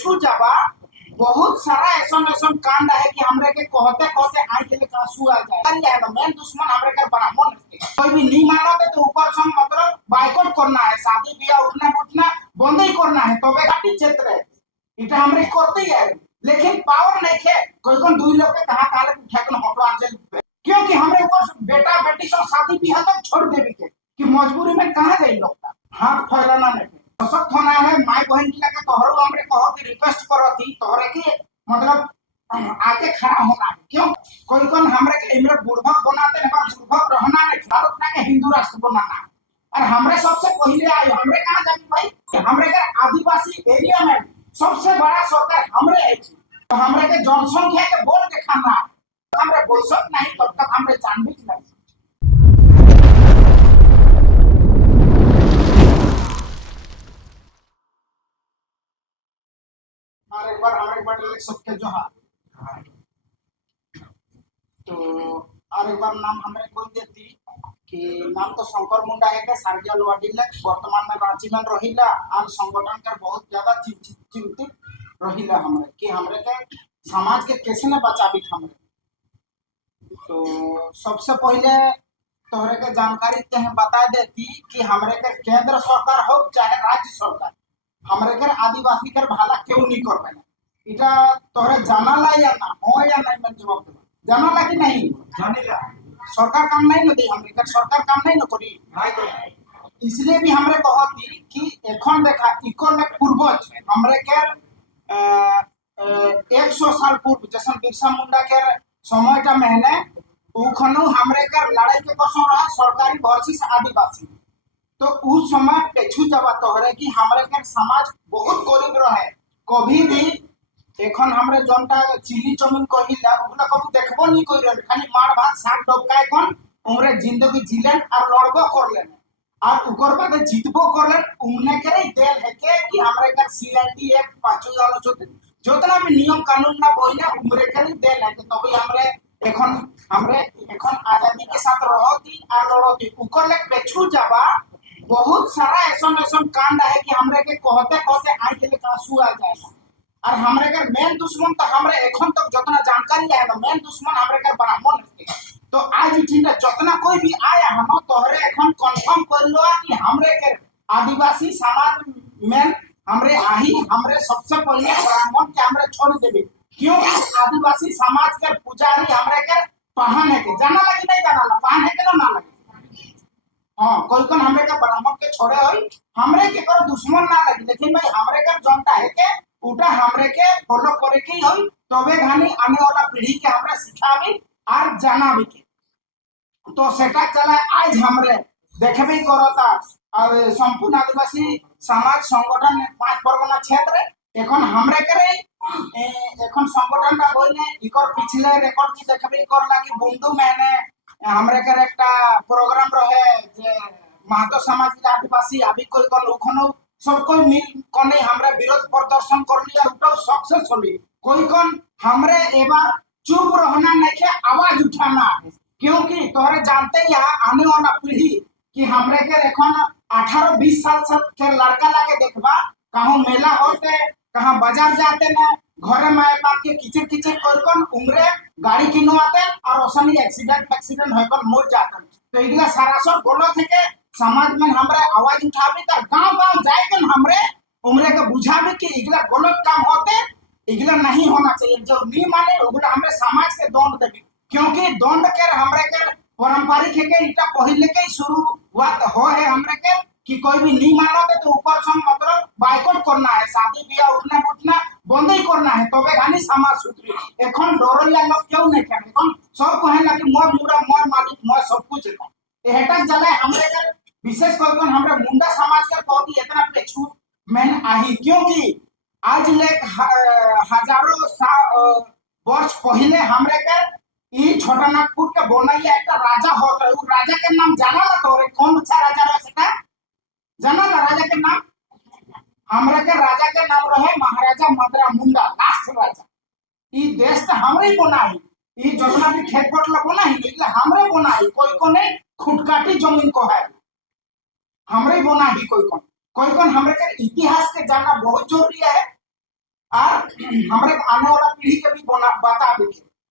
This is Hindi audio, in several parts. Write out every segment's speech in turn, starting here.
पेछू जावा बहुत सारा ऐसा ऐसा कांड है कि हमरे के कहते कहते आंख के आंसू आ जाए। अरे यार मेन दुश्मन हमरे के ब्राह्मण है। कोई भी नहीं मानोगे तो ऊपर से मतलब बाइकआउट करना है, शादी ब्याह उठना उठना बंद ही करना है, तबे घाटी क्षेत्र है इटा हमरे करते ही है। लेकिन पावर नहीं है कोई दुई लोग के कहा काले उठा के हटवा दे, क्योंकि हमरे ऊपर बेटा बेटी सब शादी ब्याह तक छोड़ देवे के कि मजबूरी में कहां जाई लोग का हाथ फैलाना नहीं सशक्त होना है। माई बहन जी के तोहरो हमरे कहो कि रिक्वेस्ट करो थी तोहरे के मतलब आगे खड़ा होना है। क्यों कोई हमरे के इमरे बुढ़भक बनाते हैं, बुढ़भक रहना नहीं, भारत ना के हिंदू राष्ट्र बनाना। और हमरे सबसे पहले आए हमरे कहां जाए भाई, हमरे के आदिवासी एरिया में सबसे बड़ा सरकार हमरे है। तो हमरे के जनसंख्या के बोल दिखाना हमरे बोलसत नहीं, तब तक हमरे जानबूझ नहीं। और एक बार हमारे बड़े सबके जो है तो और एक बार नाम हमें कोई देती कि नाम तो शंकर मुंडा है के सार्जल वाडिले वर्तमान में रांची में रहिला और संगठन के बहुत ज्यादा चिंतित रहिला हमरे कि हमरे के समाज के कैसे न बचाबी हमरे। तो सबसे पहले तोहरे के जानकारी ते बता देती कि हमरे के केंद्र सरकार हो चाहे राज्य सरकार हमरे के आदिवासी के भाला क्यों नहीं कर पाए। इटा तोहरे जाना ला या ना हो या नहीं मैं जवाब दे जाना ला कि नहीं जानेला सरकार काम नहीं न दी हमरे के सरकार काम नहीं न करी नहीं तो इसलिए भी हमरे कहती कि एखन देखा इको में पूर्वज हमरे के 100 साल पूर्व जैसे बिरसा मुंडा के समय का महीने उखनु हमरे के लड़ाई के कसम रहा सरकारी वर्सेस आदिवासी। तो उस समय पेछू जब तोहरे कि हमरे के समाज बहुत गरीब रहे कभी भी एखन हमरे जनता चिली चमिन कहिला ओला कबू देखबो नहीं कोई रे खाली मार भात साग डबकाय कोन उमरे जिंदगी जिलेन और लड़बो करलेन और उकर बाद जीतबो करलेन उमने के देल है के कि हमरे के सीएलटी एक पांचो जानो जितना भी नियम कानून ना बोइले उमरे के देल है। तो भी हमरे एखन आजादी के साथ रहती और लड़ती उकर ले पेछू जावा बहुत सारा ऐसा ऐसा कांड है कि हमरे के कहते कहते आंख के आंसू आ जाए। और हमरे के मेन दुश्मन तो हमरे एखन तक जितना जानकारी है ना मेन दुश्मन हमरे के ब्राह्मण है। तो आज ठीक है जितना कोई भी आया हम तोहरे एखन कंफर्म कर लो कि हमरे के आदिवासी समाज में हमरे आही हमरे सबसे पहले ब्राह्मण के हमरे छोड़ देबे, क्योंकि आदिवासी समाज के पुजारी हमरे के पाहन है के जाना लगी नहीं जाना ला पाहन है के ना लगे। हां कोई हमरे के ब्राह्मण के छोड़े होई हमरे के कर दुश्मन ना लगी, लेकिन भाई हमरे के जनता है के उटा हमरे के फॉलो करे के होई तबे घानी आने वाला पीढ़ी के हमरे सिखाबी और जानाबी के। तो सेटा चला आज हमरे देखबे करता और संपूर्ण आदिवासी समाज संगठन 5 परगना क्षेत्र एखन हमरे करे एखन संगठन का बोले इकर पिछले रिकॉर्ड की देखबे करला कि बुंदू महीने हमरे करे एकटा प्रोग्राम रहे जे महतो समाज आदिवासी अभी कोई लोखनो सब कोई मिल कोने हमरे विरोध प्रदर्शन कर लिया उठाओ सक्सेस होली कोई हमरे एबार चुप रहना नहीं के आवाज उठाना है, क्योंकि तोहरे जानते ही आने वाला पीढ़ी कि हमरे के एखन 18-20 साल से के लड़का लाके देखबा कहां मेला होते कहां बाजार जाते ना घरे माए बाप के किचर किचर कर उमरे गाड़ी किनो आते और ओसनी एक्सीडेंट होकर मर जाते। तो इगला सारा सब बोलो थे के समाज में हमरे आवाज उठाबी त गांव-गांव जाए के हमरे उमरे के बुझाबी कि इगला गलत काम होते इगला नहीं होना चाहिए, जो नहीं माने उगला हमरे समाज के दंड देबी, क्योंकि दंड के हमरे के पारंपरिक है के इटा पहले के शुरू हुआ हो है हमरे के कि कोई भी नहीं मानोगे तो ऊपर से मतलब बाइकआउट करना है, शादी ब्याह उठना उठना बंद ही करना है, तबे घानी समाज सुधरी। एखन डरैया लोग क्यों नहीं करे एखन सब कहेला कि मोर मुड़ा मोर मालिक मोर सब कुछ है एहटा चले हमरे के विशेष कर हमरे मुंडा समाज के कहती इतना पेछू मैन आही, क्योंकि आज ले हजारों वर्ष पहले हमरे के ई छोटा नागपुर के बनैया एक राजा होत रहे, राजा के नाम जाना ला तोरे कौन सा राजा रहे सेटा जाना ला राजा के नाम हमरे के राजा के नाम रहे महाराजा मदरा मुंडा लास्ट राजा। ई देश तो हमरे ही बनाई ई जितना भी खेत बटला बनाई इला हमरे बनाई कोई को नहीं खुटकाटी जमीन को है हमरे बनाई कोई हमरे के इतिहास के जानना बहुत जरूरी है। और हमरे आने वाला पीढ़ी के भी बता दी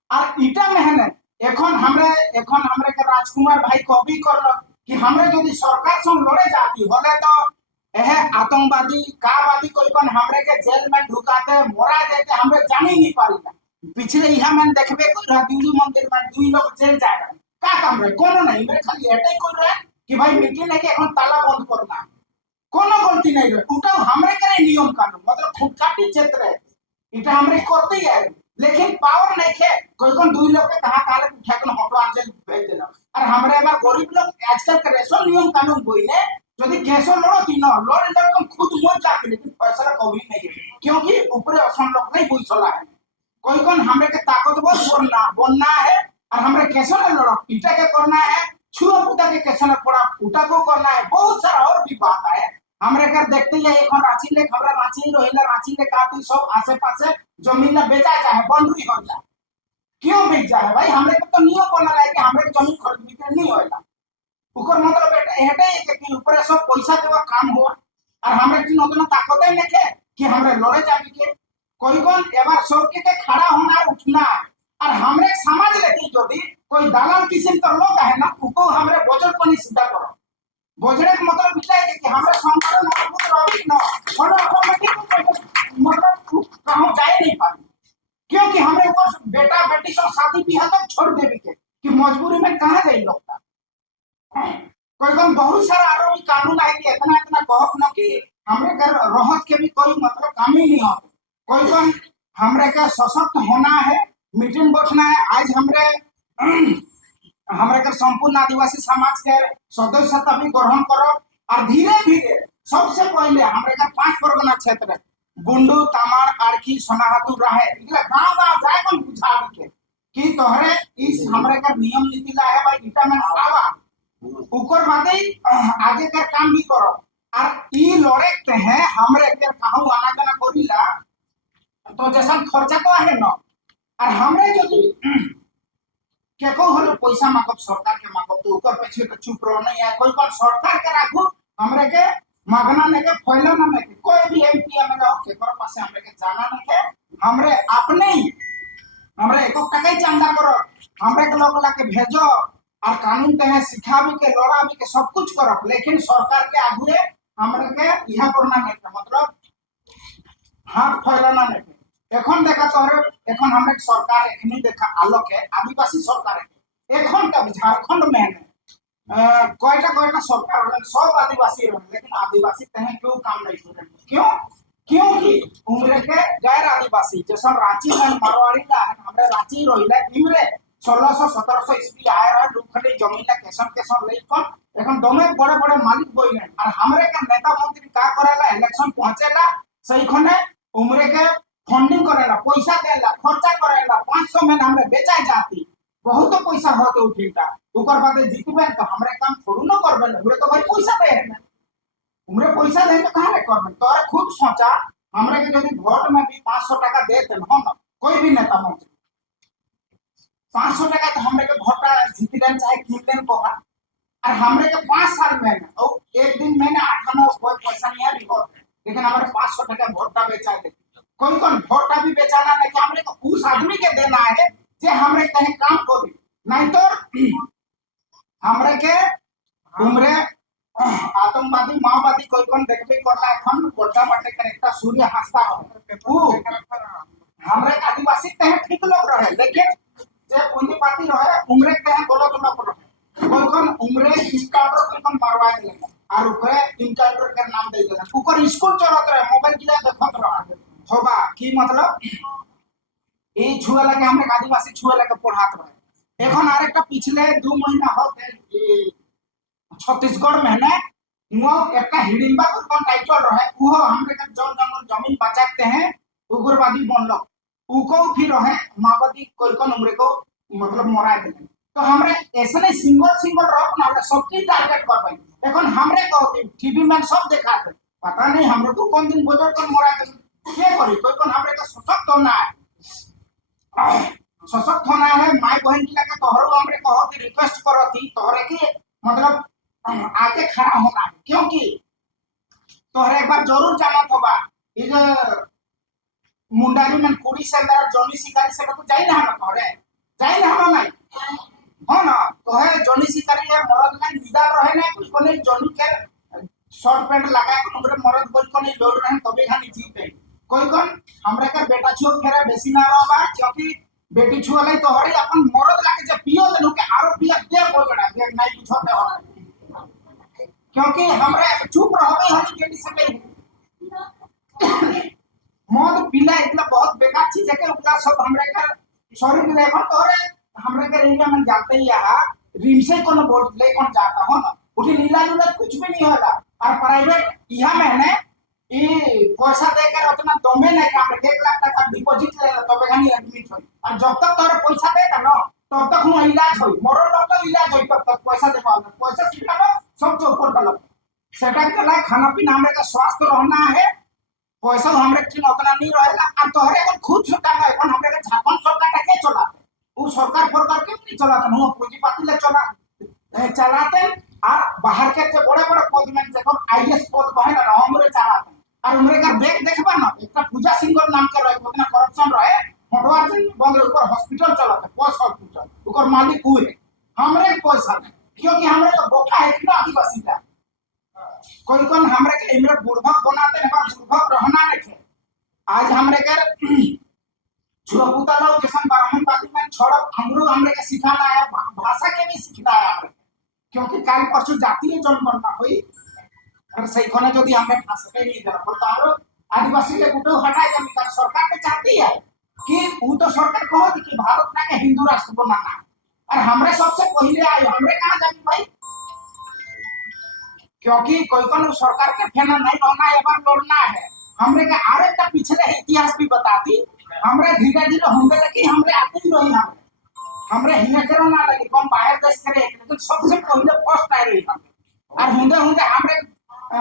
और इटा मेहनत हमरे के राजकुमार भाई को भी कर कि हमरे यदि सरकार से लड़े जाती होले तो यह आतंकवादी कावादी कोई कौन हमरे के जेल में ढुकाते मोरा देते हमरे जानी नहीं पारी पिछले यहाँ मैंने देखबे कर रहा दिल्ली मंदिर में दुई लोग जेल जाएगा का काम रे कोनो नहीं मेरे खाली एटाई कर रहा कि भाई मीटिंग है कि এখন ताला बंद करना कोनो गलती नहीं रे उटा हमरे करे नियम कानून मतलब खुदकाटी क्षेत्र है इटा हमरे करते ही है लेकिन पावर नहीं खे कोई कोन दुई लोग के कहां काले उठा के हटवा जेल भेज देला और हमरे बार गरीब लोग आजकल के रेशन नियम कानून बोइले यदि केसो लड़ो कि न लड़ तुम खुद मर जाते लेकिन पैसा कभी नहीं क्योंकि ऊपर असम लोग नहीं बोल चला है कोई कौन हमरे के ताकतवर बनना है और हमरे कैसे न लड़ो इटा के करना है छुआ पुता के कैसे न पड़ा उटा को करना है बहुत सारा और भी बात है हमरे कर देखते हैं एक रांची ले खबरा रांची रोहिला रांची ले काती सब आसे पासे जमीन ना बेचा चाहे बंद हुई हो जाए क्यों बेच जाए भाई हमरे को तो नियम बना है कि हमरे जमीन खरीद बिक्री नहीं होएगा ऊपर मतलब एटे है कि ऊपर सब पैसा देवा काम हुआ और हमरे की नतना ताकत है नहीं कि हमरे लड़े जाबी के कोई कौन एबार सब के खड़ा होना उठना और हमरे समाज लेके यदि कोई दालाल किस्म कर लोग है ना उनको हमरे बोझल पनी सीधा करो बोझड़े का मतलब इतना है कि हमरे संगठन मजबूत रही ना और ऑटोमेटिक मतलब कहां जाए नहीं पाए क्योंकि हमरे ऊपर बेटा बेटी सब शादी ब्याह तक छोड़ देवे के कि मजबूरी में कहां जाए लोग कोई कोई बहुत सारा आरोपी कानून है कि इतना इतना कहत न कि हमरे घर रहत के भी कोई मतलब काम ही नहीं होता कोई कोई हमरे का सशक्त होना है मीटिंग बैठना है आज हमरे का संपूर्ण आदिवासी समाज के सदस्यता भी ग्रहण करो और धीरे धीरे सबसे पहले हमरे का 5 परगना क्षेत्र गुंडू तामाड़ आड़की सोनाहातू रहे इगला गांव गांव जाए कौन बुझा के कि तोहरे इस हमरे का नियम नीति ला है भाई इटा में आवा ऊपर बादे आगे का काम भी करो और ई लड़े हैं हमरे के कहूं आना जाना करिला तो जैसा खर्चा को है ना और हमरे जो के को हलो पैसा मांगब सरकार के मांगब तो ऊपर पीछे तो चुप रहो नहीं है कोई कोई सरकार के राखो हमरे के मांगना नहीं के फैलाना नहीं के कोई भी एमपी में रहो के पर पास हमरे के जाना नहीं के हमरे अपने ही हमरे एको टका ही चंदा करो हमरे के लोग ला के भेजो और कानून ते है सिखा भी के लड़ा भी के सब कुछ करो लेकिन सरकार के आगुए हमरे के यहां करना नहीं मतलब हाथ फैलाना नहीं এখন দেখা তোর এখন আমরা সরকার এখানে দেখা আলোকে আদিবাসী সরকার এখন तक झारखंड में কয়টা সরকার হলেন सब आदिवासी रहे लेकिन आदिवासी तहे क्यों काम नहीं कर रहे क्यों क्योंकि उम्र के गैर आदिवासी जैसा रांची में मारवाड़ी का हमरे रांची रहिला इमरे 1600-1700 ईस्वी आए रहे लुखड़ी जमीन ला केसन लेकन এখন दमे बड़े बड़े मालिक बोइले और हमरे का नेता मंत्री का करेला इलेक्शन पहुंचेला सही खने उम्र के फंडिंग करेला पैसा देला खर्चा करेला 500 में हमरे बेचाई जाती बहुत तो पैसा होते उठेगा ऊपर बात जीतबे तो हमरे काम थोड़ू न करबे हमरे तो भाई पैसा दे हमरे पैसा दे तो कहां रे करबे तोरे खुद सोचा हमरे के यदि वोट में भी 500 टका देते न हम कोई भी नेता मंत्री 500 टका तो हमरे के वोट जीत लेन चाहे किन लेन को और हमरे के 5 साल में और एक दिन में 8-9 कोई पैसा नहीं आ लेकिन हमारे 500 टका वोट बेचा दे कोई कौन वोटा भी बेचाना नहीं कि हमरे को उस आदमी के देना है जे हमरे कहीं काम करी नहीं तो हमरे के उम्रे आतंकवादी माओवादी कोई कौन देखबे करला এখন गोटा माटे कनेक्टा सूर्य हंसता हो हमरे आदिवासी तहे ठीक लोग रहे लेकिन जे पुंजी पार्टी रहे उम्रे तहे गलत लोग रहे कोई कौन उम्रे इंस्टाग्राम कोई कौन मारवा दे और ऊपर इंस्टाग्राम के नाम दे देला ऊपर स्कूल चलत रहे मोबाइल किला देखत रहा होगा कि मतलब ए छुएला के हमरे आदिवासी छुएला के पढ़ात रहे এখন আরেকটা पिछले 2 महीना होते छत्तीसगढ़ में ने मुआ एक हिडिंबा कोन टाइटल रहे वो हमरे का जंगल जमीन बचाते हैं उग्रवादी बनलो उको फिर रहे माओवादी कोई उम्र को मतलब मरा देते तो हमरे ऐसे नहीं सिंगल रख ना सबकी टारगेट कर पाई এখন हमरे कहते टीवी में सब दिखाते पता नहीं हमरे को कौन दिन बोझर कर मरा दे के करी कोई कौन हमरे का सशक्त होना है माय बहन की लगे तोहरो हमरे कहो कि रिक्वेस्ट करो थी तोहरे के मतलब आगे खड़ा होना है क्योंकि तोहरे एक बार जरूर जाना होगा ये मुंडारी मन कुड़ी से अंदर जोनी शिकारी से तो जाई ना हम तोरे जाई ना हम नहीं हो ना तो है जोनी शिकारी है मरद नहीं निदा रहे ना कुछ कोने जोनी के शॉर्ट पैंट लगा के हमरे मरद बोल को नहीं दौड़ रहे तबे खानी जीते कोई कौन हमरे का बेटा छुओ फेरा बेसी ना रहबा क्योंकि बेटी छुआ लाई तो हरी अपन मरद लाके जे पियो देनु के आरो पिया दे बोलड़ा दे नहीं कुछ होते हो क्योंकि हमरे चुप रहबे हम बेटी से कही मौत पीला इतना बहुत बेकार चीज है कि उतना सब हमरे का शरीर में लेवन तो रे हमरे के एरिया में जाते ही यहाँ रिम से कौन बोल ले कौन जाता हो ना उठी नीला नीला कुछ भी नहीं होगा और प्राइवेट यहाँ मैंने ये पैसा देकर उतना दमे नहीं काम 1 लाख तक डिपॉजिट ले तो बेगानी एडमिट हो और जब तक तोरे पैसा देता ना तब तक हुआ इलाज हो मोरो लोग तो इलाज हो तब तक पैसा दे पाओ पैसा सीखा लो सब चौपर कर लो सेटअप के लिए खाना पीना हमरे का स्वास्थ्य रहना है पैसा हमरे ठीक उतना नहीं रहेगा और तोहरे को खुद छुटा है कौन हमरे का झारखंड सरकार के चला वो सरकार फरकार क्यों नहीं चलाता वो पूंजीपति ले चला चलाते और बाहर के जो बड़े बड़े पद में देखो आईएएस पद कहे ना हमरे चलाते और हमरे का बैग देखबा ना एक पूजा सिंह नाम के रहे उतना करप्शन रहे हटवा दिन बंद ऊपर हॉस्पिटल चलाते पोस्ट हॉस्पिटल ऊपर मालिक हुए हमरे पैसा नहीं क्योंकि हमरे तो बोका है कि आदिवासी का कोई कौन हमरे के इमरे बुढ़भक बनाते हैं बुढ़भक रहना नहीं आज हमरे कर छुआपुता लोग जैसा ब्राह्मण बाती में छोड़ हमरो हमरे के सिखाना है भाषा के भी सीखना है हमरे क्योंकि काल परसों जातीय जनगणना हुई और सही कोने यदि हमें भाषा के नहीं देना बोलता हमरो आदिवासी के गुटो हटाए जब कर सरकार के चाहती है कि वो तो सरकार कहो कि भारत ना के हिंदू राष्ट्र बनाना और हमरे सबसे पहले आए हमरे कहां जाती भाई क्योंकि कोई कौन सरकार के फेना नहीं रहना है बार लड़ना है हमरे का आरे का पिछले इतिहास भी बताती हमरे धीरे धीरे होंगे लगी हमरे आते ही रही हमरे हिने करो ना लगी कौन बाहर देश करे लेकिन सबसे पहले फर्स्ट आए रही हम और होंगे होंगे हमरे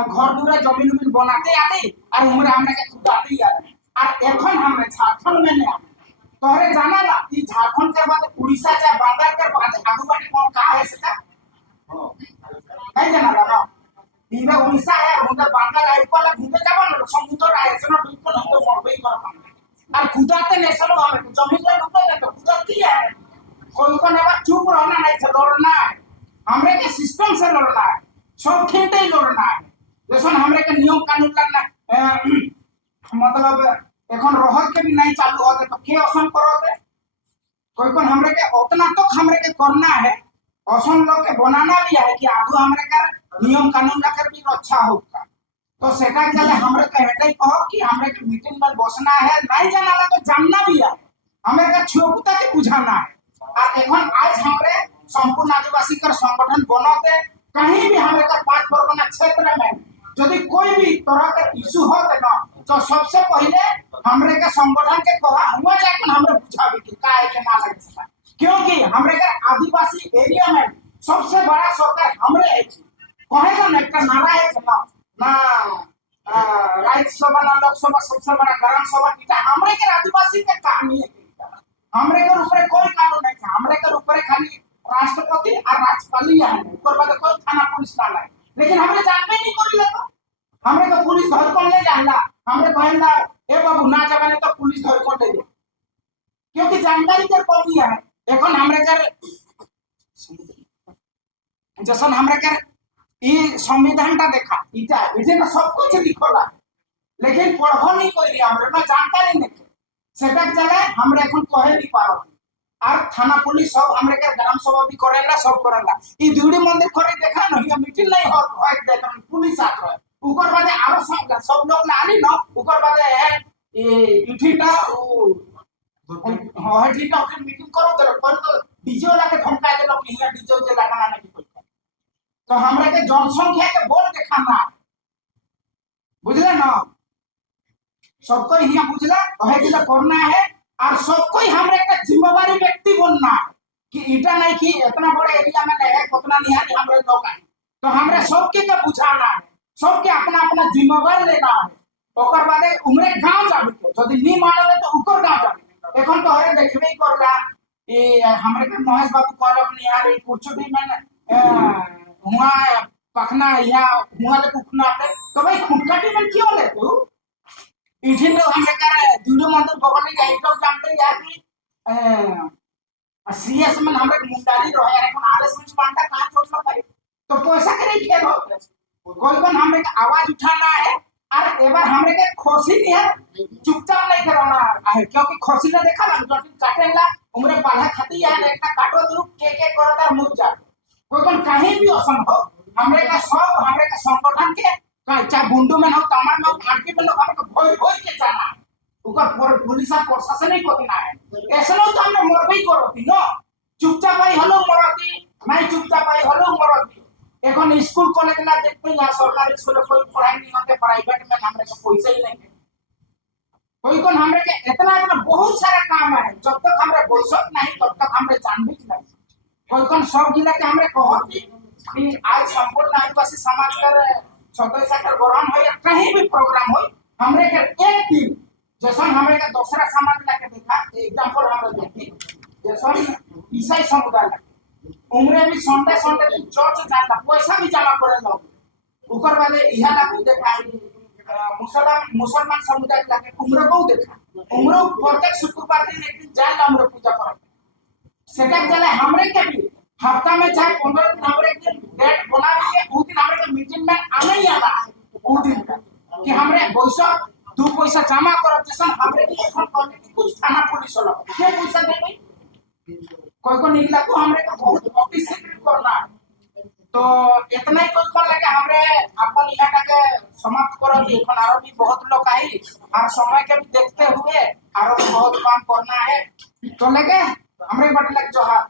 घर दूर जमीन उमीन बनाते आते और हमरे हमरे के खुदाते ही आते और एखन हमरे झारखंड में नहीं तोहरे जाना ना कि झारखंड के बाद उड़ीसा या बंगाल के बाद आगू बाटी कौन का है सेटा नहीं जाना ना इधर उड़ीसा है उधर बंगाल है ऊपर घूमते जाबो ना समुद्र है ऐसा बिल्कुल हम तो मरबे ही कर और खुदाते नहीं सलो हमें जमीन में रुके नहीं तो खुदाती है कोई को नहीं चुप रहना नहीं से लड़ना है हमरे के सिस्टम से लड़ना है सब खेलते ही लड़ना है जैसे हमरे के नियम कानून करना मतलब এখন रहत के भी नहीं चालू होते तो के असन करोगे कोई को हमरे के उतना तो हमरे के करना है असन लोग के बनाना भी है कि आगू हमरे का नियम कानून रखकर भी अच्छा होगा तो सेटा चले हमरे कहते ही कहो कि हमरे की मीटिंग में बसना है नहीं जाना तो जानना भी है हमरे का छुपुता के बुझाना है और एखन आज हमरे संपूर्ण आदिवासी कर संगठन बनाते कहीं भी हमरे का 5 परगना क्षेत्र में यदि कोई भी तरह का इशू हो ना तो सबसे पहले हमरे के संगठन के कहा हुआ जाके हमरे बुझाबे कि का है के ना लगे सका क्योंकि हमरे का आदिवासी एरिया में सबसे बड़ा सरकार हमरे है कहेगा ना एक नारा है ना राज्यसभा ना लोकसभा सबसे बड़ा ग्राम सभा इटा हमरे के आदिवासी के कहानी है हमरे के ऊपर कोई कानून नहीं है हमरे के ऊपर खाली राष्ट्रपति और राज्यपाल ही है ऊपर बाद कोई थाना पुलिस ना है लेकिन हमरे जानबे नहीं करी तो हमरे को पुलिस धर को ले जाला हमरे कहला ए बाबू ना जमाने तो पुलिस धर को ले क्योंकि जानकारी के कमी है এখন हमरे कर जसन हमरे कर ये संविधान ता देखा इटा इजे ना सब कुछ लिखला लेकिन पढ़ो नहीं कोई रे हमरे ना जानकारी नहीं सेटा चले हमरे এখন कहे नहीं पारो और थाना पुलिस सब हमरे के ग्राम सभा भी करेला सब करेला ई दुड़ी मंदिर करे देखा ना ये मीटिंग नहीं हो एक देखा पुलिस आत रहे ऊपर बादे आरो सब लोग लाली ना ऊपर बादे है ये इठीटा हां इठीटा के मीटिंग करो पर तो डीजे वाला के धमका देलो कि यहाँ डीजे जे लगाना नहीं कोई तो हमरे के जनसंख्या के बोल देखाना बुझले ना सबको यहाँ बुझला कहे दिला करना है और सबको हमरे का जिम्मेवारी व्यक्ति बनना है कि इटा नहीं कि इतना बड़े एरिया में नहीं है उतना नहीं है हमरे लोग है तो हमरे सबके के बुझाना है सबके अपना अपना जिम्मेवारी लेना है ओकर बादे उमरे गांव जाबे यदि नहीं मानले तो ऊपर गांव जाबे এখন तो हरे देखबे करला ए हमरे के महेश बाबू कहलक नहीं यार ई कुछ भी में हुआ पखना या हुआ ले कुखना पे तो भाई खुटकाटी में क्यों ले तू इठिन लोग हमरे कर दूनो मंदिर बगल में एक लोग जानते हैं कि सीएस में हमरे मुंडारी रहे यार এখন आरएस में पांडा कहां छोड़ भाई तो पैसा करे खेल हो कोई कौन हमरे का आवाज उठाना है और एक बार हमरे के खोसी नहीं है चुपचाप नहीं कराना है क्योंकि खोसी ने देखा ना जो काटेला उमरे बाला खाती है एक काटो दू के करता मुझ जा कोई कौन कहीं भी असंभव हमरे का सब हमरे का संगठन के चाहे गुंडू में हो तमाम में मार्केट में लोग हमको भोई भोई के जाना ऊपर पुलिस और प्रशासन ही कोतना है ऐसा तो हमने मरबई करती नो चुपचाप आई हलो मरती नहीं चुपचाप आई हलो मरती এখন স্কুল কলেজ না দেখতে यहाँ सरकारी स्कूल कोई पढ़ाई नहीं होते प्राइवेट में हमरे को पैसा ही नहीं है कोई कौन हमरे के इतना इतना बहुत सारा काम है जब तक हमरे बोसत नहीं तब तक हमरे जानबीज नहीं कोई कौन सब जिला के हमरे कहती कि आज संपूर्ण आदिवासी समाज कर सदस्य का ग्रहण हो या कहीं भी प्रोग्राम हो हमरे के एक दिन जैसा हमरे का दूसरा समाज ला के देखा एग्जांपल हमरे देखी जैसा ईसाई समुदाय उमरे भी संडे संडे दिन चर्च जाता पैसा भी जमा करे लोग ऊपर वाले इहा ना को देखा मुसलमान समुदाय ला के उमरे को देखा उमरे प्रत्येक शुक्रवार दिन एक दिन जाए हमरे पूजा करे सेटा जले हमरे के भी हफ्ता में चाहे 15 दिन हमरे के डेट बना के उस दिन हमरे के मीटिंग में आना ही आना उस दिन का कि हमरे पैसा दो पैसा जमा करब जैसा हमरे के এখন करने कुछ थाना पुलिस वाला के पैसा देबे कोई को निकला को हमरे को बहुत ऑफिशियल करना तो इतना ही कोई लगे हमरे अपन इहाटा के समाप्त करो कि এখন आरो भी बहुत लोग आई और समय के भी देखते हुए आरो भी बहुत काम करना है तो लगे हमरे बट लग जोहार